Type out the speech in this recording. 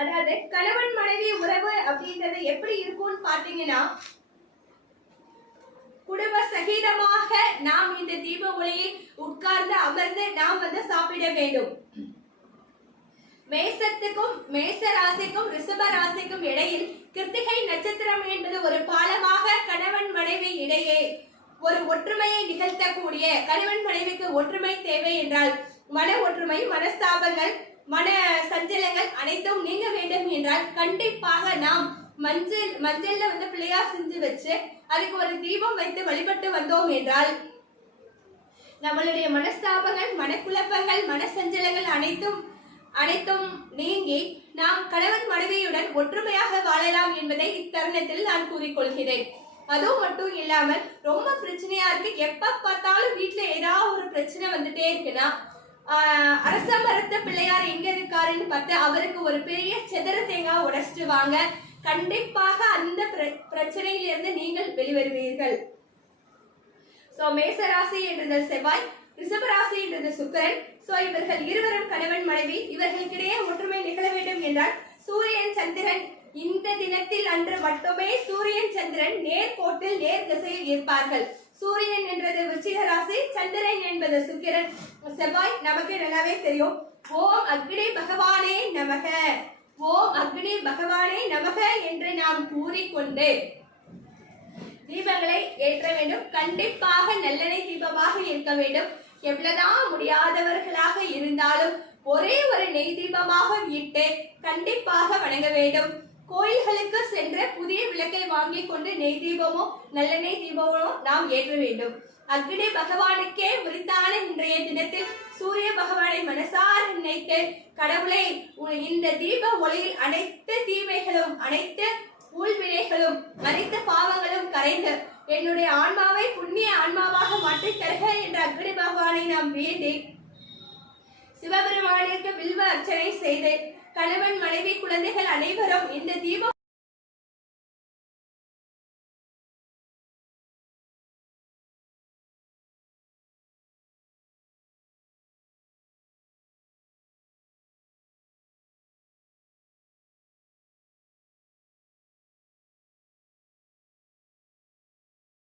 அதாவது கணவன் மனைவி உறவு அப்படின்றது எப்படி இருக்கும்னு பாத்தீங்கன்னா, குடும்ப சகிதமாக நாம் இந்த தீப ஒளியில் உட்கார்ந்து அமர்ந்து நாம் சாப்பிட வேண்டும். மேசத்துக்கும் மேச ராசிக்கும் ரிஷப ராசிக்கும் இடையில் கிருத்திகை நட்சத்திரம் என்பது ஒரு பாலமாக கணவன் மனைவி இடையே ஒரு ஒற்றுமையை நிகழ்த்தக்கூடிய, கணவன் மனைவிக்கு ஒற்றுமை தேவை என்றால் மன ஒற்றுமை, மனஸ்தாபங்கள், மன சஞ்சலங்கள் அனைத்தும் நீங்க வேண்டும் என்றால் கண்டிப்பாக நாம் மஞ்சள்ல பிள்ளையார் செஞ்சு வச்சு அதுக்கு ஒரு தீபம் வைத்து வழிபட்டு வந்தோம் என்றால் நம்மளுடைய மனஸ்தாபங்கள், மனக்குழப்பங்கள், மனசஞ்சலங்கள் அனைத்தும் நீங்கி நாம் கணவன் மனைவியுடன் ஒற்றுமையாக வாழலாம் என்பதை இத்தருணத்தில் நான் கூறிக்கொள்கிறேன். அதுவும் மட்டும் இல்லாமல் ரொம்ப பிரச்சனையா இருக்கு, எப்ப பார்த்தாலும் வீட்டுல ஏதாவது ஒரு பிரச்சனை வந்துட்டே இருக்குன்னா அரச மரத்த பிள்ளையார் எங்க இருக்காருன்னு பார்த்து அவருக்கு ஒரு பெரிய செதற தேங்காய் உடைச்சிட்டு வாங்க. கண்டிப்பாக அந்த பிரச்சனையிலிருந்து நீங்கள் வெளிவருவீர்கள். மேசராசி என்றது செவ்வாய், ரிஷபராசி என்றது சுக்கிரன். இவர்கள் இருவரும் கணவன் மனைவி, இவர்களுக்கிடையே ஒற்றுமை நிகழ வேண்டும் என்றால் சூரியன் சந்திரன் இந்த தினத்தில் அன்று மட்டுமே சூரியன் சந்திரன் நேர்கோட்டில் நேர் திசையில் இருப்பார்கள். சூரியன் என்றது விருச்சிக ராசி, சந்திரன் என்பது சுக்கிரன், செவ்வாய் நமக்கு நல்லாவே தெரியும். ஓம் அக்னி பகவானே நமக, ஓம் அக்னி பகவானே நமக என்று நாம் கூறிக்கொண்டு தீபங்களை ஏற்ற வேண்டும். கண்டிப்பாக நல்லெண்ணெய் தீபமாக இருக்க வேண்டும். எவ்வளவுதான் முடியாதவர்களாக இருந்தாலும் ஒரே ஒரு நெய் தீபமாக இட்டு கண்டிப்பாக வணங்க வேண்டும். கோயில்களுக்கு சென்று புதிய விளக்கை வாங்கி கொண்டு நெய் தீபமோ நல்லெண்ணெய் தீபமோ நாம் ஏற்ற வேண்டும். அக்னி பகவானுக்கே உரித்தான இன்றைய தினத்தில் சூரிய பகவானை மனசார நினைத்து கடவுளை இந்த தீப ஒளியில் அனைத்து தீமைகளும், அனைத்து ஊழ்வினைகளும், அனைத்து பாவங்களும் கரைந்து என்னுடைய ஆன்மாவை புண்ணிய ஆன்மாவாக மாற்றி தருக என்ற அக்னி பகவானை நாம் வேண்டி சிவபெருமானிற்கு வில்வ அர்ச்சனை செய்து கணவன் மனைவி குழந்தைகள் அனைவரும் இந்த தீபம்